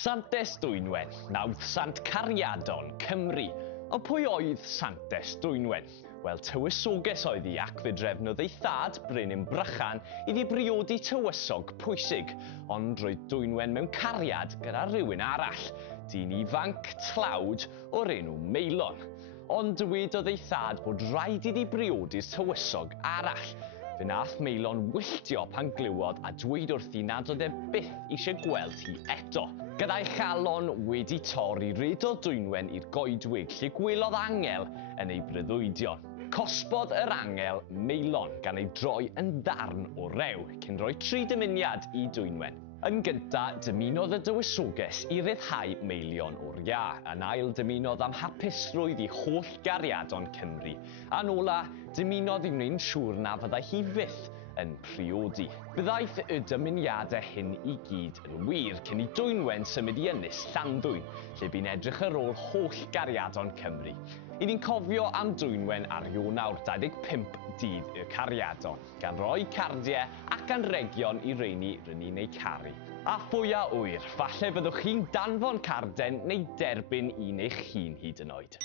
Santes Dwynwen, nawdd Sant Cariadon, Cymru. Ond pwy oedd Santes Dwynwen? Wel, tywysoges oedd hi ac fe drefnodd ei thad, Brenin Brychan, iddi briodi tywysog pwysig. Ond roedd Dwynwen mewn cariad gyda rhywun arall, dyn ifanc tlawd o'r enw Meilon. Ond dywedodd ei thad bod rhaid iddi briodi'r tywysog arall. Fe nath Meilon wylltio pan glywodd a dweud wrthi nad oedd e byth eisiau gweld hi eto. Gyda'i chalon wedi torri redodd Dwynwen i'r goedwig lle gwelodd angel yn ei breuddwydion. Cosbodd yr angel Meilon gan ei droi yn ddarn o rew cyn rhoi 3 dymuniad i Dwynwen. Yn gyntaf, dymunodd y dywysoges i ryddhau Meilon o'r ia. Yn ail, dymunodd am hapusrwydd i holl gariadon Cymru. A'n ola, dymunodd i wneud siŵr na fyddai hi fyth yn priodi. Byddaeth y dymuniadau hyn i gyd yn wir cyn i Dwynwen symud i ynys Llanddwyn, lle bu'n edrych ar ôl holl gariadon Cymru. I ni'n cofio am Dwynwen ar Ionawr 25 dydd y cariadon, gan roi cardiau ac anrhegion i reini rydyn ni'n ei caru. A phwy a wyr, falle byddwch chi'n danfon carden neu derbyn un eich hun hyd yn oed.